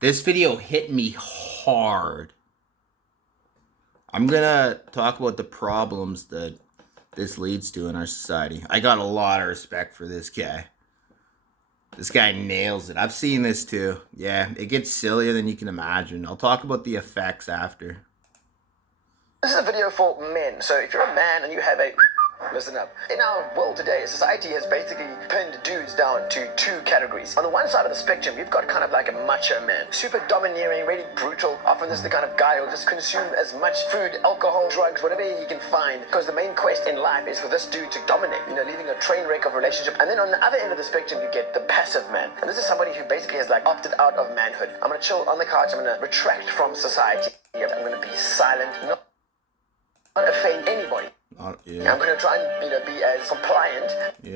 This video hit me hard. I'm gonna talk about the problems that this leads to in our society. I got a lot of respect for this guy. This guy nails it. I've seen this too. Yeah, it gets sillier than you can imagine. I'll talk about the effects after. This is a video for men, so if you're a man and you have a listen up. In our world today, society has basically pinned dudes down to two categories. On the one side of the spectrum, you've got kind of like a macho man, super domineering, really brutal. Often this is the kind of guy who'll just consume as much food, alcohol, drugs, whatever he can find, because the main quest in life is for this dude to dominate, leaving a train wreck of relationship. And then on the other end of the spectrum, you get the passive man. And this is somebody who basically has like opted out of manhood. I'm gonna chill on the couch, I'm gonna retract from society, I'm gonna be silent, not offend anybody. Yeah. I'm going to try and be as compliant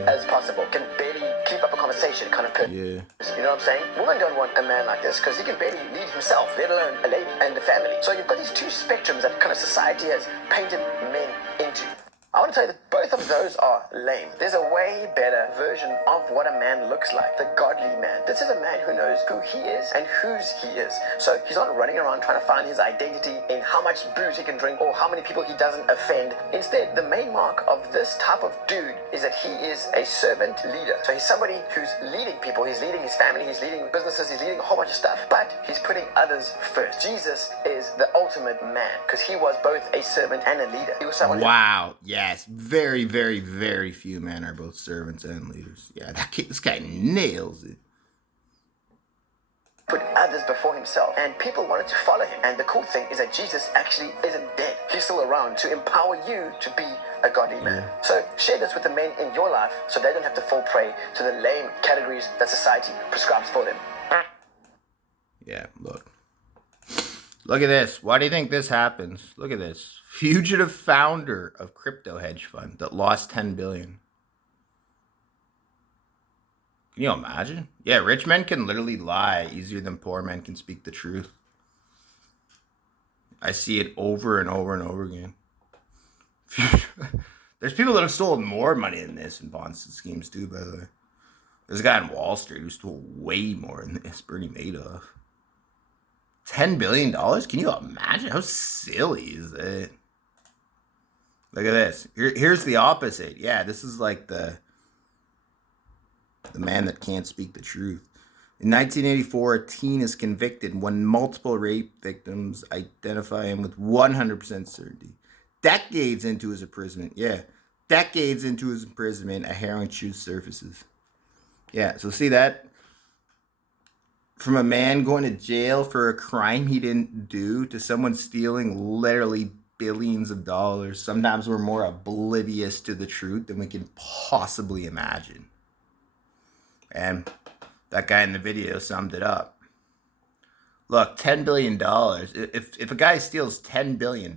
as possible. Can barely keep up a conversation, kind of person. Yeah. You know what I'm saying? Women don't want a man like this because he can barely lead himself, let alone a lady and a family. So you've got these two spectrums that kind of society has painted men into. I want to tell you that both of those are lame. There's a way better version of what a man looks like, the godly man. This is a man who knows who he is and whose he is. So he's not running around trying to find his identity in how much booze he can drink or how many people he doesn't offend. Instead, the main mark of this type of dude is that he is a servant leader. So he's somebody who's leading people, he's leading his family, he's leading businesses, he's leading a whole bunch of stuff, but he's putting others first. Jesus is the ultimate man because he was both a servant and a leader. He was someone Wow. Yes. Very, very, very few men are both servants and leaders. Yeah, this guy nails it. Put others before himself, and people wanted to follow him. And the cool thing is that Jesus actually isn't dead. He's still around to empower you to be a godly man. So share this with the men in your life so they don't have to fall prey to the lame categories that society prescribes for them. Yeah, look. Look at this. Why do you think this happens? Look at this. Fugitive founder of crypto hedge fund that lost 10 billion. Can you imagine? Yeah, rich men can literally lie easier than poor men can speak the truth. I see it over and over and over again. There's people that have stolen more money than this in Ponzi schemes too, by the way. There's a guy on Wall Street who stole way more than this, Bernie Madoff. $10 billion? Can you imagine? How silly is that? Look at this. Here's the opposite. Yeah, this is like the man that can't speak the truth. In 1984, a teen is convicted when multiple rape victims identify him with 100% certainty. Decades into his imprisonment, a heroin truth surfaces. Yeah, so see that? From a man going to jail for a crime he didn't do to someone stealing literally billions of dollars. Sometimes we're more oblivious to the truth than we can possibly imagine. And that guy in the video summed it up. Look, $10 billion. If a guy steals $10 billion,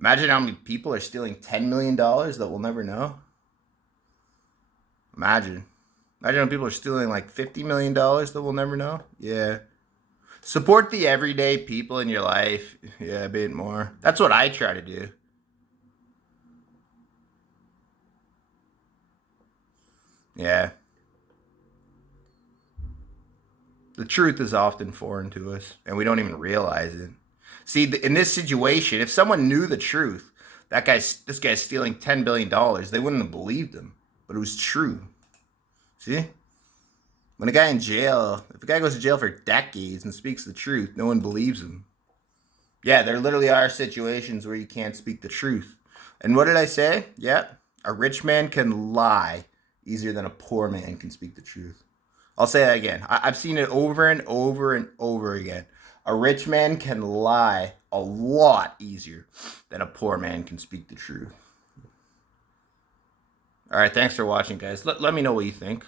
imagine how many people are stealing $10 million that we'll never know. Imagine how people are stealing like $50 million that we'll never know. Yeah. Support the everyday people in your life. Yeah, a bit more. That's what I try to do. Yeah. The truth is often foreign to us, and we don't even realize it. See, in this situation, if someone knew the truth, this guy's stealing $10 billion, they wouldn't have believed him. But it was true. See? When a guy in jail, if a guy goes to jail for decades and speaks the truth, no one believes him. Yeah, there literally are situations where you can't speak the truth. And what did I say? Yeah, a rich man can lie easier than a poor man can speak the truth. I'll say that again. I've seen it over and over and over again. A rich man can lie a lot easier than a poor man can speak the truth. All right, thanks for watching, guys. Let me know what you think.